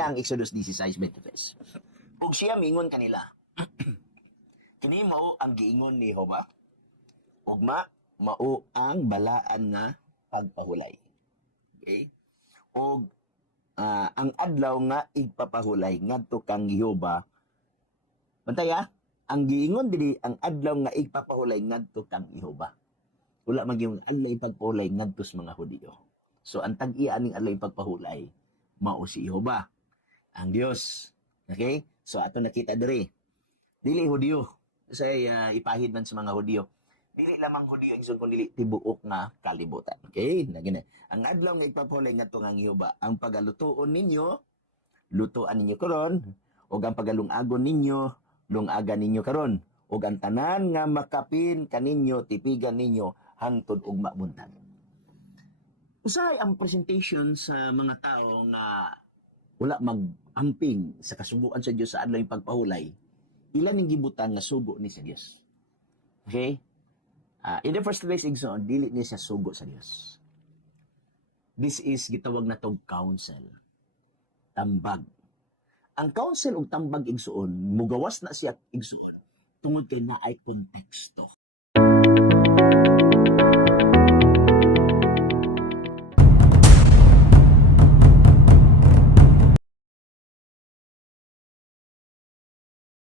Niya ang Exodus 16:23. Ug siya mingon kanila, kini mao ang giingon ni Jehova, ugma mao ang balaan nga pagpahulay. Okay? Ug ang adlaw nga igpapahulay ngadto kang Jehova. Bantaya, ang giingon dili ang adlaw nga igpapahulay ngadto kang Jehova. Wala magyong adlaw ipagpahulay ngadto sa mga Hudiyo. So ang tag-iya ning adlaw ipagpahulay mao si Jehova, ang Dios. Okay? So ato nakita diri. Dili Hudiyo. Say ipahid man sa mga Hudiyo. Dili lamang Hudiyo ang kun dili tibuok nga kalibutan. Okay? Nagina. Ang adlaw nga ipapahulay ngadto kang Jehova, ang pagalutoon ninyo, lutoan ninyo karon, ug ang pagalungagon ninyo, lungagan ninyo karon, ug ang tanan nga makapin kaninyo, tipigan ninyo hangtod ugma buntag. Usahay ang presentation sa mga tao nga wala mag-amping sa kasubuan sa Dios sa adlaw pagpahulay, ilan ning gibutan nga sugo ni sa Dios. Okay? In the first place, igsoon, dili niya siya sugo sa Dios. This is gitawag na tong counsel. Tambag. Ang counsel ug tambag igsoon, mugawas na siya igsoon tungod kay naay konteksto.